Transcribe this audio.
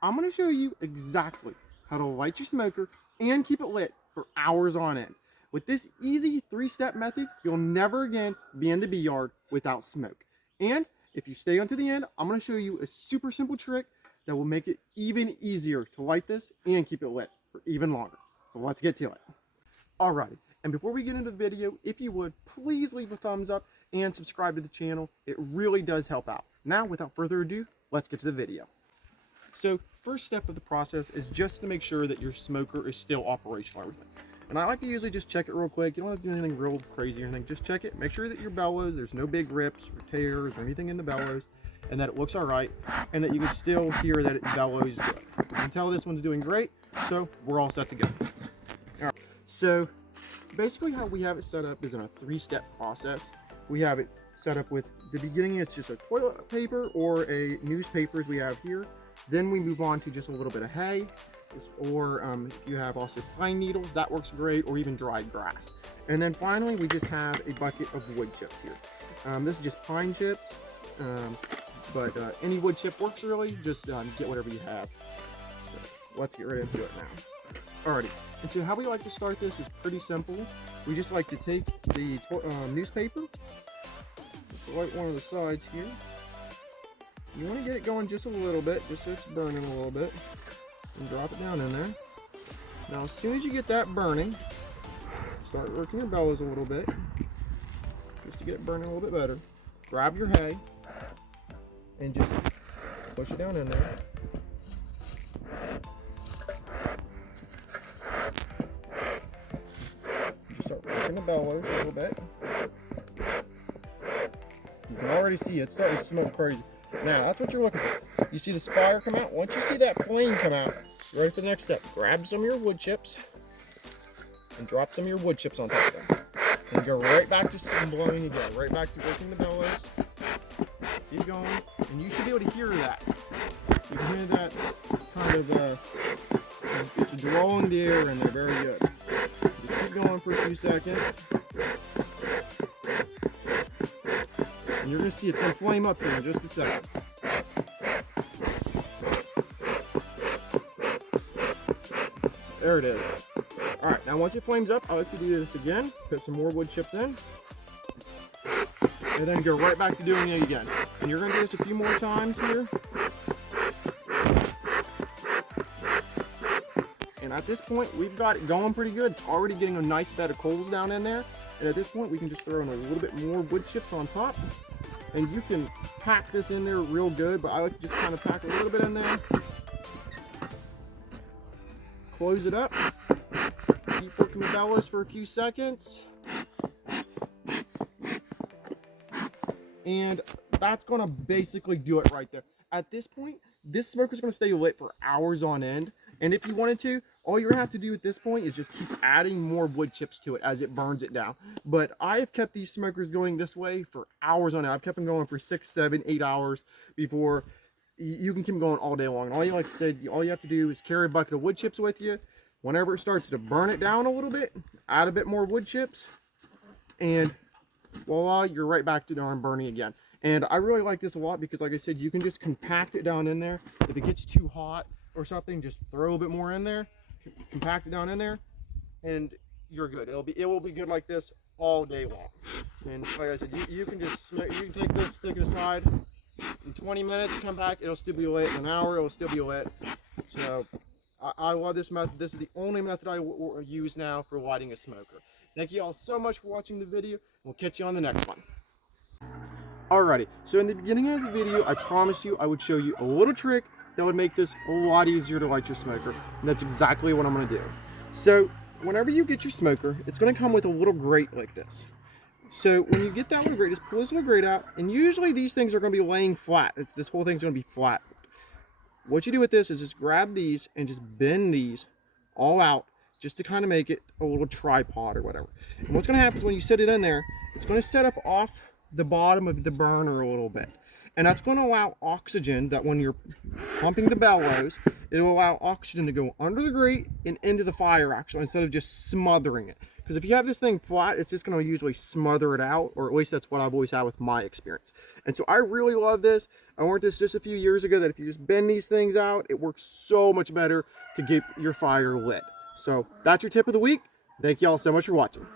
I'm going to show you exactly how to light your smoker and keep it lit for hours on end. With this easy 3-step method, you'll never again be in the bee yard without smoke. And if you stay on to the end, I'm going to show you a super simple trick that will make it even easier to light this and keep it lit for even longer. So let's get to it. Alrighty, and before we get into the video, if you would, please leave a thumbs up and subscribe to the channel. It really does help out. Now, without further ado, let's get to the video. So, first step of the process is just to make sure that your smoker is still operational, everything. And I like to usually just check it real quick. You don't have to do anything real crazy or anything. Just check it. Make sure that your bellows, there's no big rips or tears or anything in the bellows, and that it looks all right, and that you can still hear that it bellows good. You can tell this one's doing great, so we're all set to go. All right. So basically how we have it set up is in a 3-step process. We have it set up with the beginning, it's just a toilet paper or a newspaper as we have here. Then we move on to just a little bit of hay, or if you have also pine needles, that works great, or even dried grass. And then finally, we just have a bucket of wood chips here. This is just pine chips, but any wood chip works really, just get whatever you have. So let's get right into it now. Alrighty, and so how we like to start this is pretty simple. We just like to take the newspaper, light one of the sides here. You want to get it going just a little bit, just so it's burning a little bit, and drop it down in there. Now as soon as you get that burning, start working your bellows a little bit, just to get it burning a little bit better. Grab your hay, and just push it down in there. Start working the bellows a little bit. You can already see it's starting to smoke crazy. Now, that's what you're looking for. You see the spire come out? Once you see that flame come out, you're ready for the next step. Grab some of your wood chips and drop some of your wood chips on top of them. And go right back to blowing again. Right back to working the bellows. Keep going. And you should be able to hear that. You can hear that kind of, it's drawing the air in there very good. Just keep going for a few seconds. And you're going to see it's going to flame up here in just a second. There it is. Alright, now once it flames up, I like to do this again. Put some more wood chips in. And then go right back to doing it again. And you're going to do this a few more times here. And at this point, we've got it going pretty good. It's already getting a nice bed of coals down in there. And at this point, we can just throw in a little bit more wood chips on top. And you can pack this in there real good, but I like to just kind of pack a little bit in there. Close it up. Keep working the bellows for a few seconds. And that's going to basically do it right there. At this point, this smoker is going to stay lit for hours on end. And if you wanted to, all you're going to have to do at this point is just keep adding more wood chips to it as it burns it down. But I have kept these smokers going this way for hours on end. I've kept them going for 6, 7, 8 hours before. You can keep them going all day long. And all you, like I said, all you have to do is carry a bucket of wood chips with you. Whenever it starts to burn it down a little bit, add a bit more wood chips, and voila, you're right back to darn burning again. And I really like this a lot because, like I said, you can just compact it down in there. If it gets too hot or something, just throw a bit more in there, compact it down in there, and you're good. It will be good like this all day long. And like I said, you can just take this, stick it aside. In 20 minutes, come back, it'll still be lit. In an hour, it'll still be lit. So I love this method. This is the only method I use now for lighting a smoker. Thank you all so much for watching the video. We'll catch you on the next one. Alrighty, so in the beginning of the video, I promised you I would show you a little trick that would make this a lot easier to light your smoker. And that's exactly what I'm going to do. So whenever you get your smoker, it's going to come with a little grate like this. So when you get that little grate, just pull this little grate out, and usually these things are going to be laying flat. This whole thing's going to be flat. What you do with this is just grab these and just bend these all out just to kind of make it a little tripod or whatever. And what's going to happen is when you set it in there, it's going to set up off the bottom of the burner a little bit. And that's going to allow oxygen that when you're pumping the bellows, It'll allow oxygen to go under the grate and into the fire actually, instead of just smothering it. Because if you have this thing flat, it's just going to usually smother it out, or at least that's what I've always had with my experience. And so I really love this. I learned this just a few years ago, that if you just bend these things out, it works so much better to get your fire lit. So that's your tip of the week. Thank you all so much for watching.